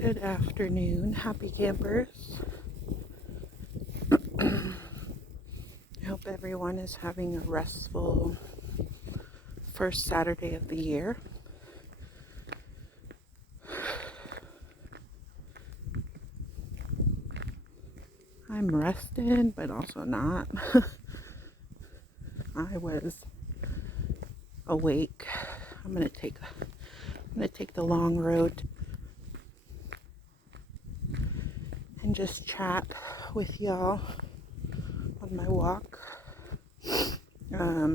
Good afternoon, happy campers. I hope everyone is having a restful first Saturday of the year. I'm rested, but also not. I was awake. I'm gonna take the long road and just chat with y'all on my walk. I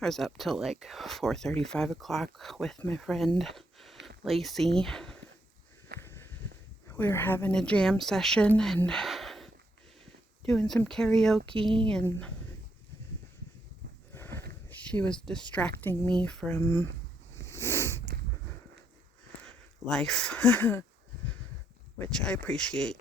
was up till like 4:30, 5 o'clock with my friend Lacey. We were having a jam session and doing some karaoke, and she was distracting me from life, which I appreciate.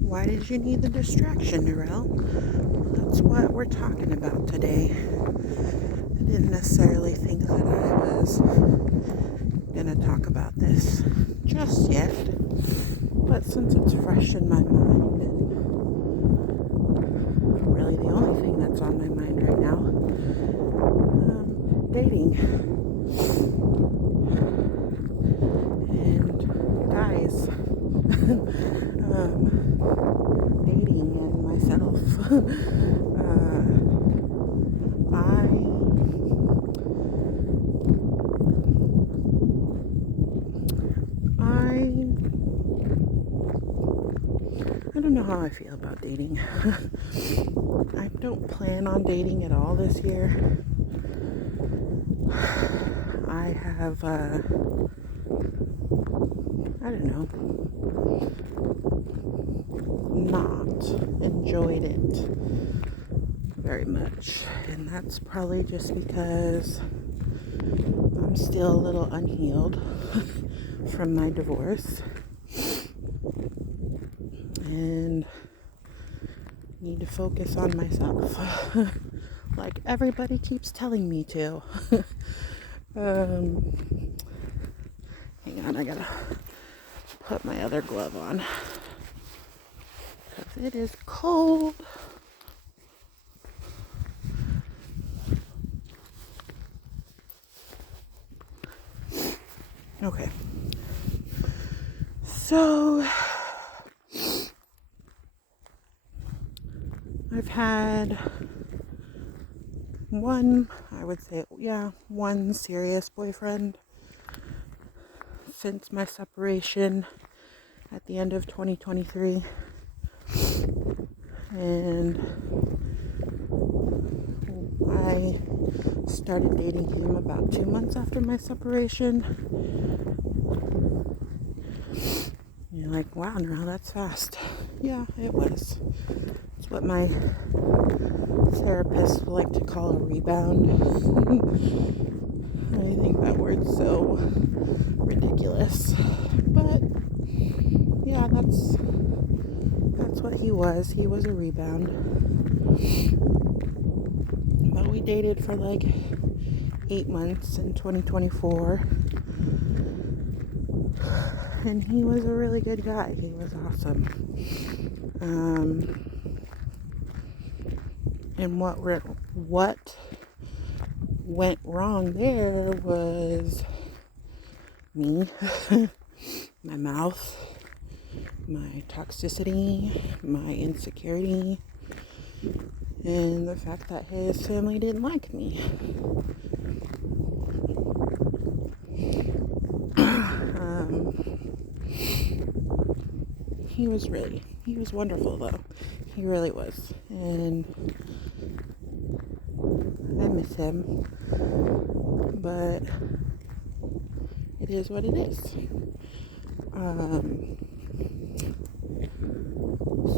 Why did you need the distraction, Narelle? Well, that's what we're talking about today. I didn't necessarily think that I was gonna talk about this just yet, but since it's fresh in my mind, and really the only thing that's on my mind right now, dating and guys, dating and myself. I don't know how I feel about dating. I don't plan on dating at all this year. I have, I don't know, not enjoyed it very much. And that's probably just because I'm still a little unhealed from my divorce. And need to focus on myself. Like everybody keeps telling me to. Hang on, I gotta put my other glove on because it is cold. Okay. So I've had one serious boyfriend since my separation at the end of 2023, and I started dating him about 2 months after my separation. You're like, wow, no, that's fast. Yeah, it was. It's what my therapist would like to call a rebound. I think that word's so ridiculous. But yeah, that's what he was. He was a rebound. But we dated for like 8 months in 2024. And he was a really good guy. He was awesome. And what went wrong there was me, my mouth, my toxicity, my insecurity, and the fact that his family didn't like me. He was wonderful though. He really was. And I miss him. But it is what it is.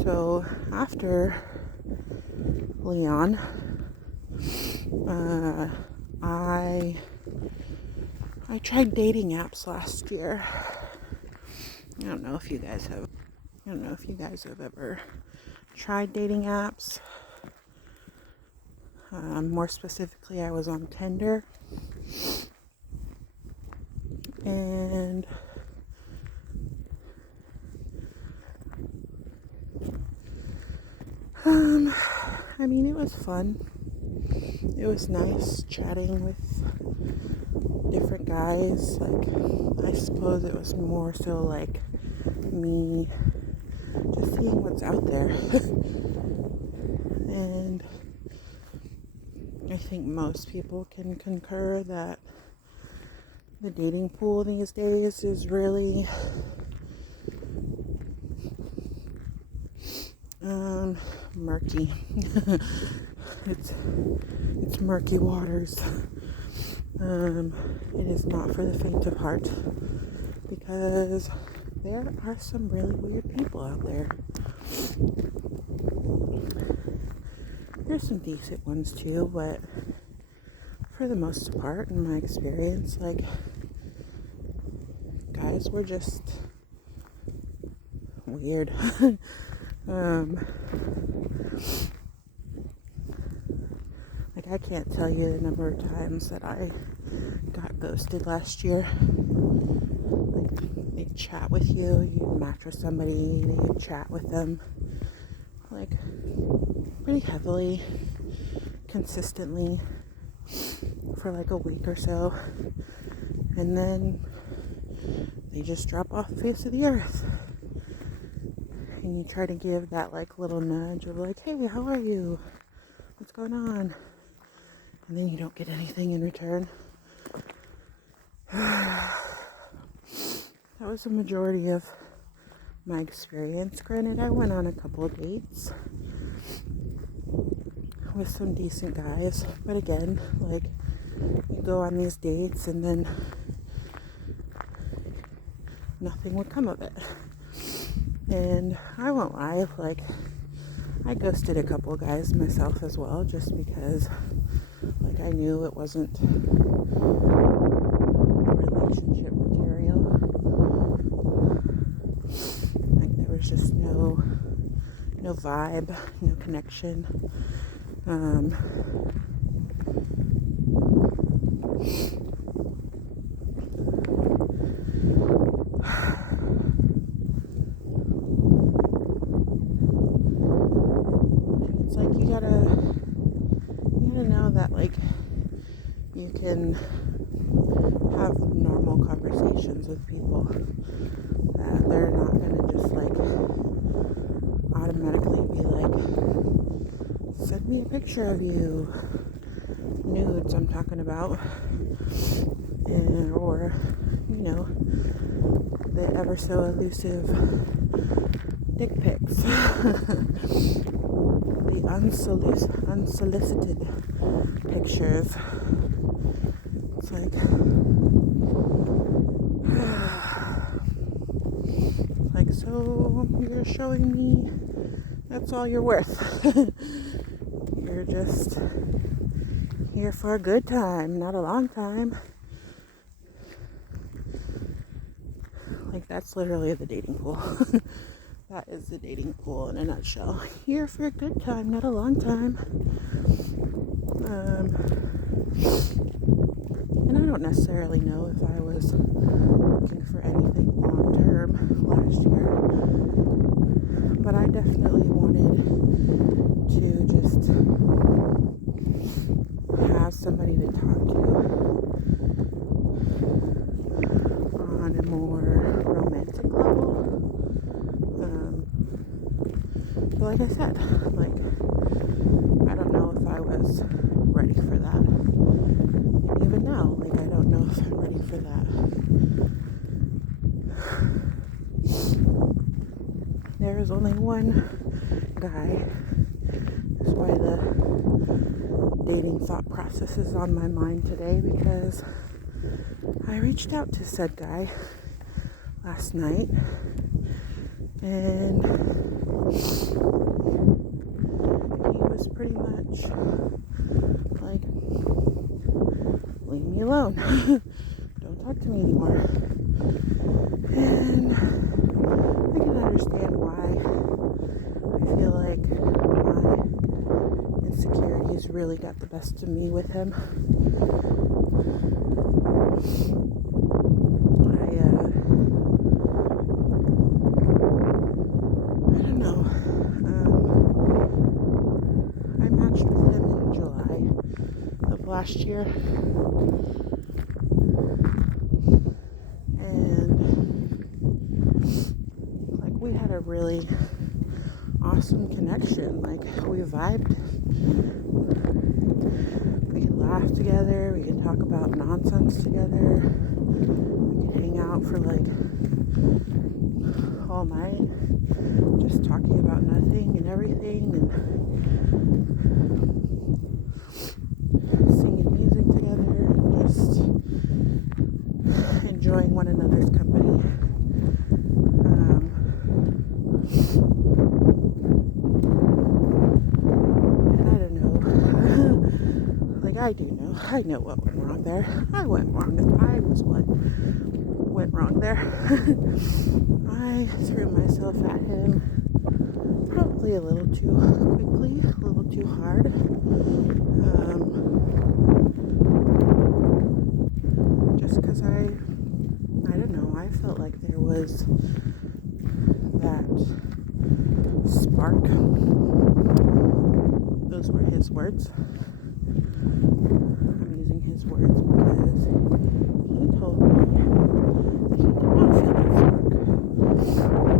So after Leon, I tried dating apps last year. I don't know if you guys have ever tried dating apps. More specifically, I was on Tinder. And I mean, it was fun. It was nice chatting with different guys. Like, I suppose it was more so like me just seeing what's out there. And I think most people can concur that the dating pool these days is really murky. It's murky waters. It is not for the faint of heart, because there are some really weird people out there. There's some decent ones too, but for the most part, in my experience, like, guys were just weird. Like, I can't tell you the number of times that I got ghosted last year. Like, they'd chat with you, you'd match with somebody, you'd chat with them, like, pretty heavily, consistently, for like a week or so, and then they just drop off the face of the earth. And you try to give that like little nudge of like, hey, how are you? What's going on? And then you don't get anything in return. That was the majority of my experience. Granted, I went on a couple of dates with some decent guys, but again, like, you go on these dates and then nothing would come of it. And I won't lie, like, I ghosted a couple guys myself as well, just because, like, I knew it wasn't relationship material. Like, there was just no vibe, no connection. It's like you gotta know that, like, you can have normal conversations with people, that they're not gonna just like automatically be like, send me a picture of you, nudes I'm talking about, and, or, you know, the ever so elusive dick pics. The unsolicited pictures. It's like, so you're showing me that's all you're worth. You're just here for a good time, not a long time. Like, that's literally the dating pool. That is the dating pool in a nutshell. Here for a good time, not a long time. And I don't necessarily know if I was looking for anything long term last year, but I definitely wanted to just have somebody to talk to on a more romantic level. But like I said, like, I don't know if I was ready for that. And even now, like, I don't know if I'm ready for that. There is only one guy. That's why the dating thought process is on my mind today, because I reached out to said guy last night, and he was pretty much like, leave me alone. Don't talk to me anymore. And I can understand why. I feel like really got the best of me with him. I don't know. I matched with him in July of last year. And like we had a really awesome connection. Like we vibed. We could laugh together, we could talk about nonsense together, we could hang out for like all night, just talking about nothing and everything, and singing music together, and just enjoying one another's company. And I don't know, like I know what went wrong there. I was what went wrong there. I threw myself at him probably a little too quickly, a little too hard. Just because I don't know, I felt like there was that spark. Those were his words. I'm using his words because he told me he did not feel that spark.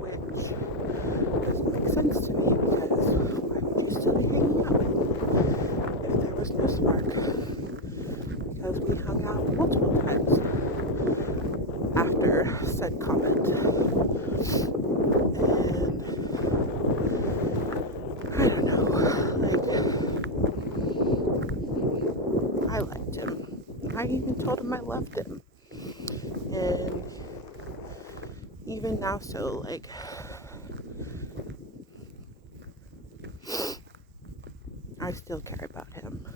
Which doesn't make sense to me because why would you still be hanging out with me if there was no spark? Because we hung out multiple times after said comment. And I don't know, like, I liked him. I even told him I loved him. And even now, so, like, I still care about him.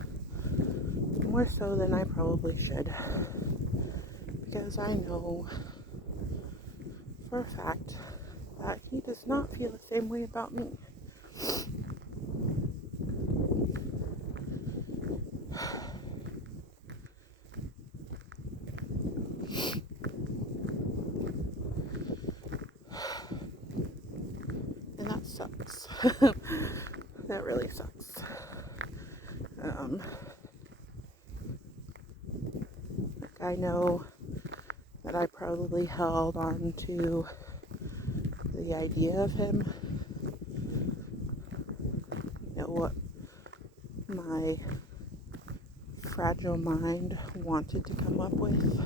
More so than I probably should. Because I know for a fact that he does not feel the same way about me. And that sucks. That really sucks. I know that I probably held on to the idea of him, what my fragile mind wanted to come up with,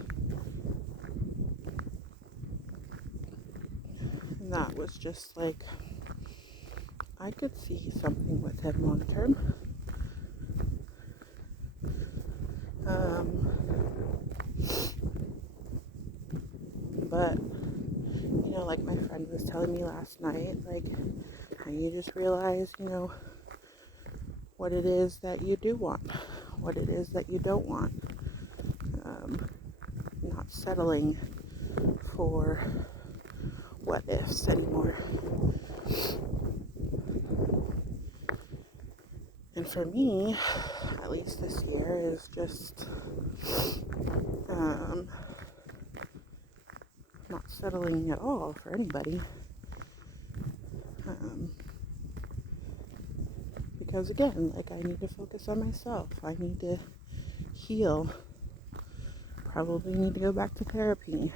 and that was just like, I could see something with him long term. But, like my friend was telling me last night, like, how you just realize, what it is that you do want, what it is that you don't want. Not settling for what ifs anymore. And for me, at least this year, is just not settling at all for anybody. Because again, like, I need to focus on myself. I need to heal. Probably need to go back to therapy.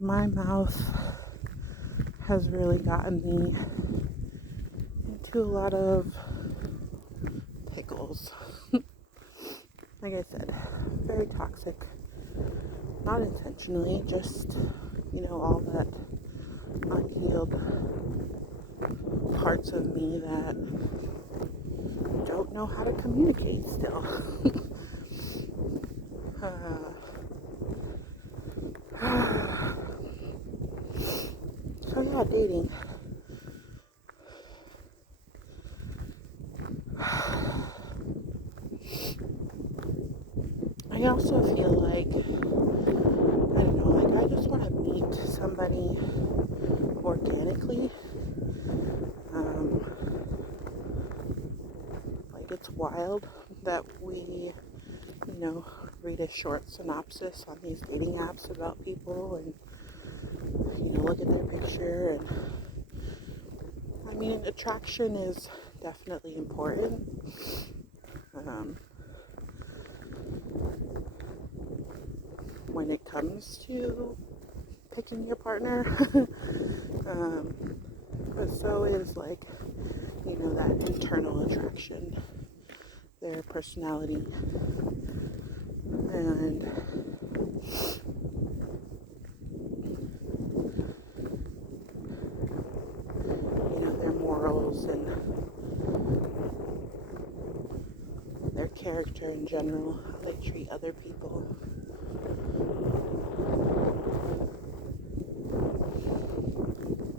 My mouth has really gotten me into a lot of pickles. Like I said, very toxic. Not intentionally, just, all that unhealed parts of me that don't know how to communicate still. So yeah, dating. I also feel like, I don't know, like I want to meet somebody organically. Like, it's wild that we, read a short synopsis on these dating apps about people and, look at their picture. And I mean, attraction is definitely important. When it comes to picking your partner. But so is that internal attraction, their personality, and their morals and their character in general, how they treat other people.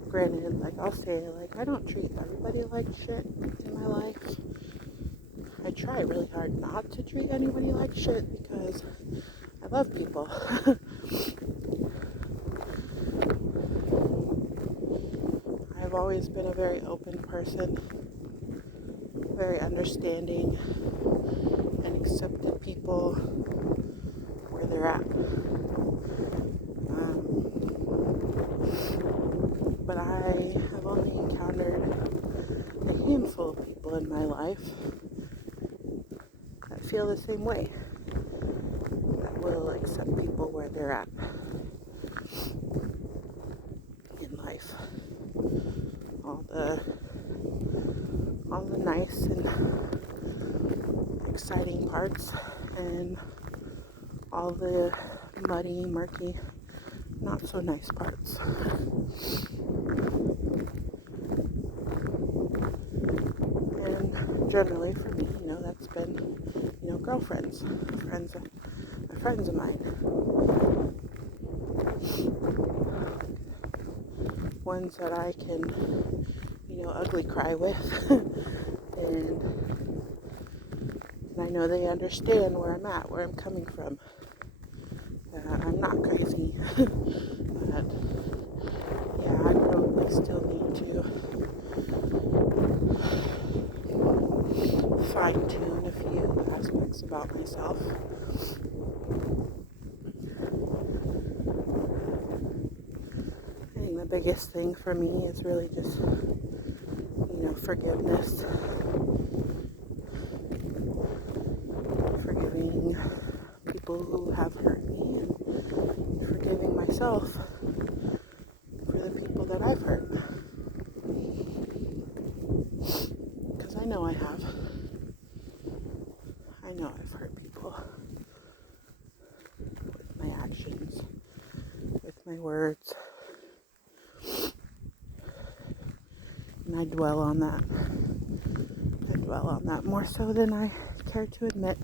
Granted, I'll say, I don't treat everybody like shit in my life. I try really hard not to treat anybody like shit because I love people. I've always been a very open person, very understanding, and accepted people where they're at. But I have only encountered a handful of people in my life that feel the same way, that will accept people where they're at in life. All the nice and exciting parts, and all the muddy, murky, not so nice parts. And generally for me, that's been, girlfriends, friends of mine. Ones that I can, ugly cry with. and I know they understand where I'm at, where I'm coming from. I'm not crazy. But yeah, I probably still need to fine-tune a few aspects about myself. I think the biggest thing for me is really just, forgiveness. Forgiving people who have hurt me, and forgiving myself for the people that I've hurt. Because I know I have. I know I've hurt people with my actions, with my words. And I dwell on that. I dwell on that more so than I care to admit.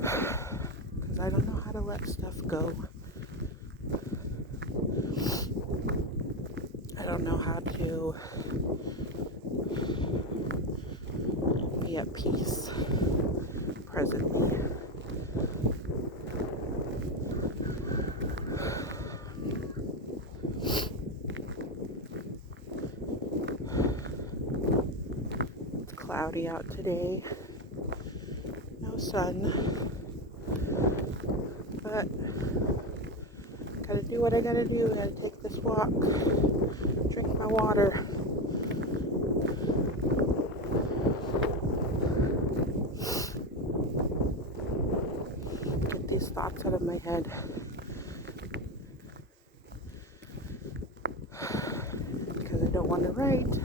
Because I don't know how to let stuff go. I don't know how to be at peace presently. It's cloudy out today. No sun. But gotta do what I gotta do. Gotta take this walk. Drink my water. Get these thoughts out of my head. Because I don't want to write.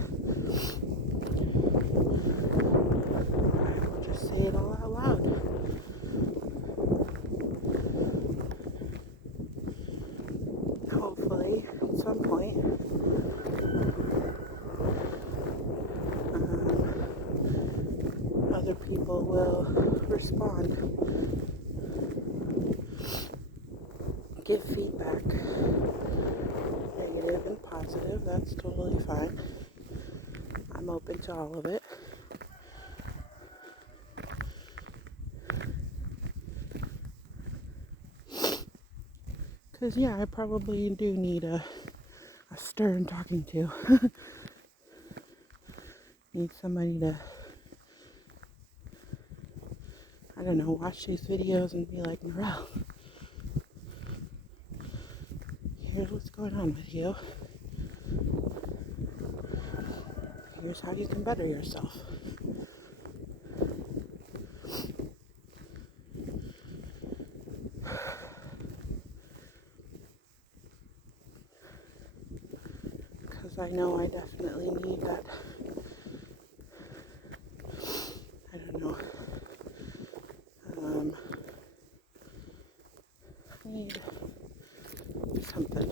I will just say it all out loud. Hopefully, at some point, other people will respond. Give feedback. Negative and positive, that's totally fine. I'm open to all of it. Because, yeah, I probably do need a stern talking to. Need somebody to, I don't know, watch these videos and be like, Narelle, here's what's going on with you. Here's how you can better yourself. Because I know I definitely need that. I don't know. I need something. I'm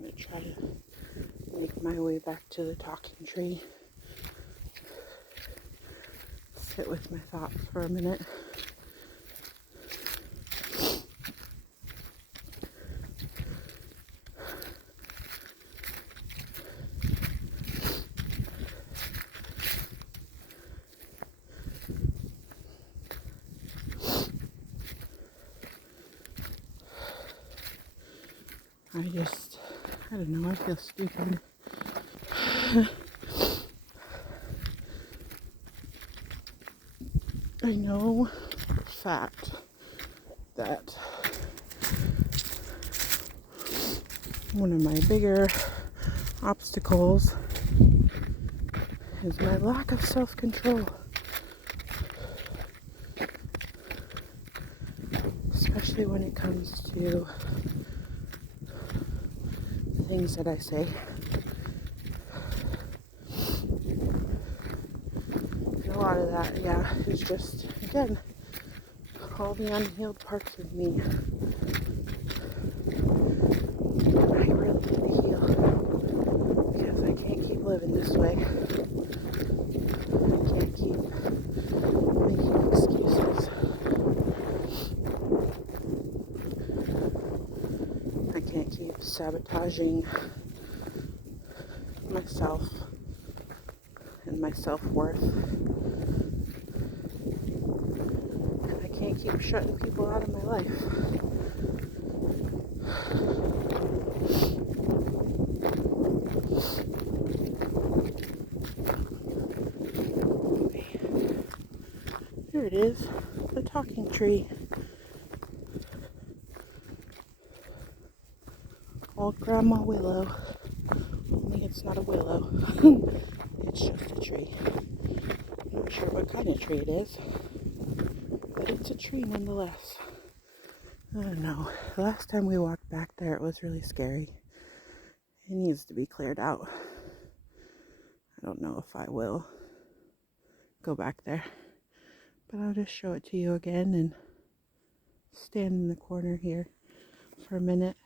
going to try to make my way back to the talking tree. Sit with my thoughts for a minute. I don't know, I feel stupid. I know for a fact that one of my bigger obstacles is my lack of self-control. Especially when it comes to things that I say. And a lot of that, yeah, is just, again, all the unhealed parts of me. And I really need to heal. Because I can't keep living this way. I can't keep making excuses. I can't keep sabotaging myself and my self-worth. And I can't keep shutting people out of my life. Here it is, the talking tree. Old Grandma Willow. Only it's not a willow. It's just a tree. I'm not sure what kind of tree it is, but it's a tree nonetheless. I don't know. The last time we walked back there, it was really scary. It needs to be cleared out. I don't know if I will go back there, but I'll just show it to you again and stand in the corner here for a minute.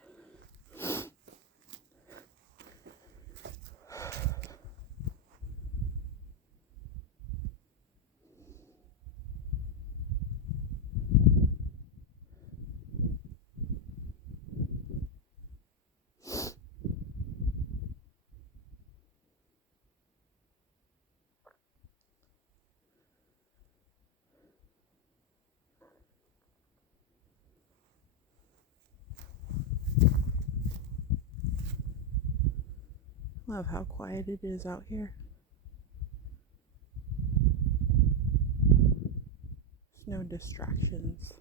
Love how quiet it is out here. There's no distractions.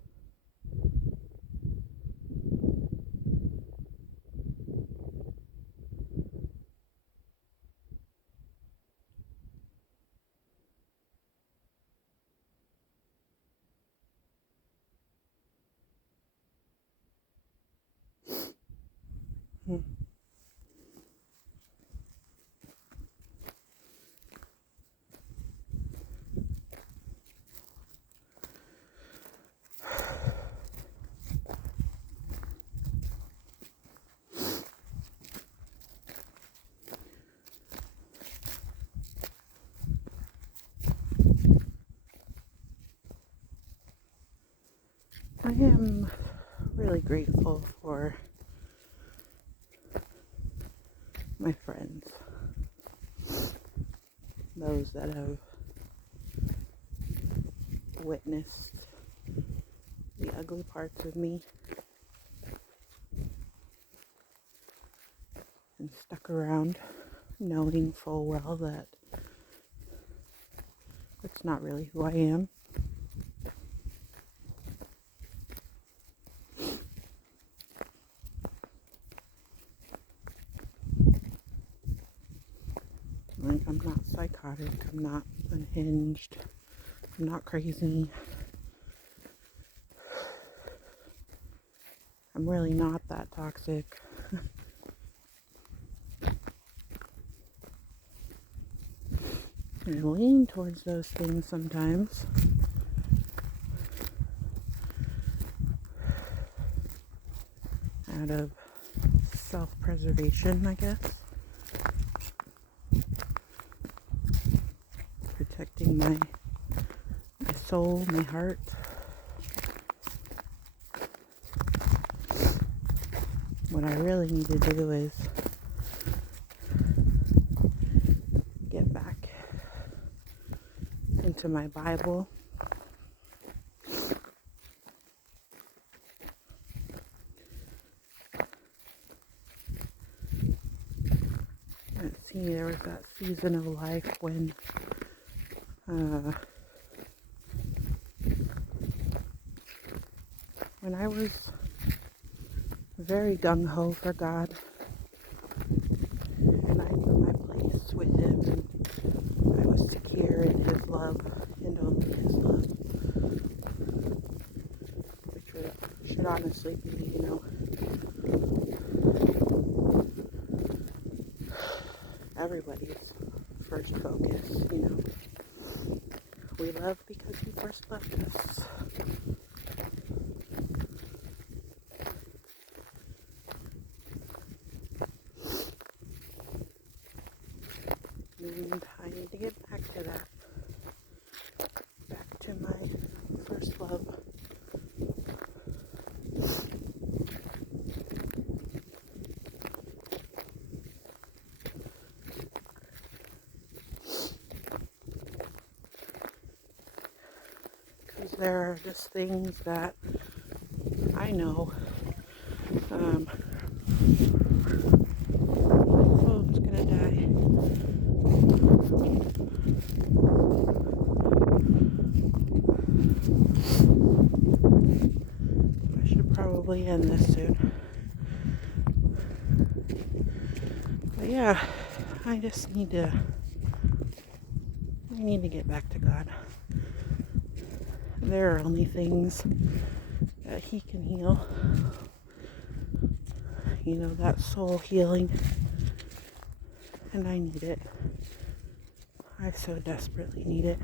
I am really grateful for my friends. those that have witnessed the ugly parts of me and stuck around knowing full well that that's not really who I am. Like, I'm not psychotic, I'm not unhinged, I'm not crazy. I'm really not that toxic. I lean towards those things sometimes. Out of self-preservation, I guess. Protecting my soul, my heart. What I really need to do is get back into my Bible. Let's see, there was that season of life when I was very gung-ho for God, and I knew my place with Him, and I was secure in His love, and only His love, which should honestly be, everybody's first focus, We love because He first loved us. And I need to get back to that. Back to my first love. Because there are just things that I know. Phone's gonna die. I should probably end this soon. But yeah, I need to get back to God. There are only things that He can heal. That soul healing. And I need it. I so desperately need it.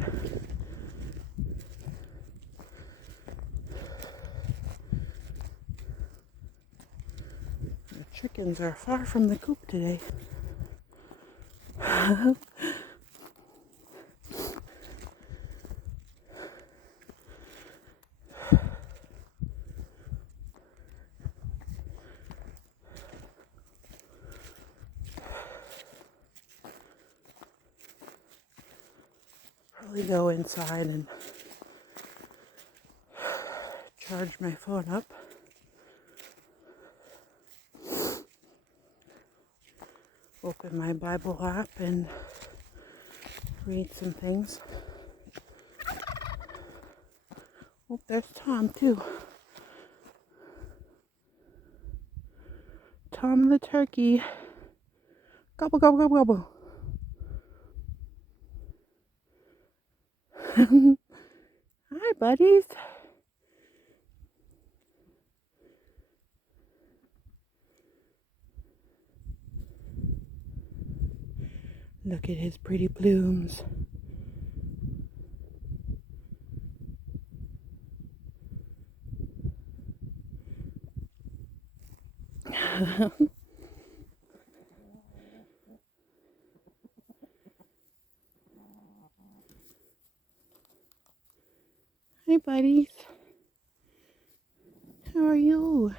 The chickens are far from the coop today. Probably go inside and charge my phone up. Open my Bible app and read some things. Oh, there's Tom too. Tom the turkey. Gobble, gobble, gobble, gobble. Hi, buddies. Look at his pretty plumes. Hi, buddies. How are you?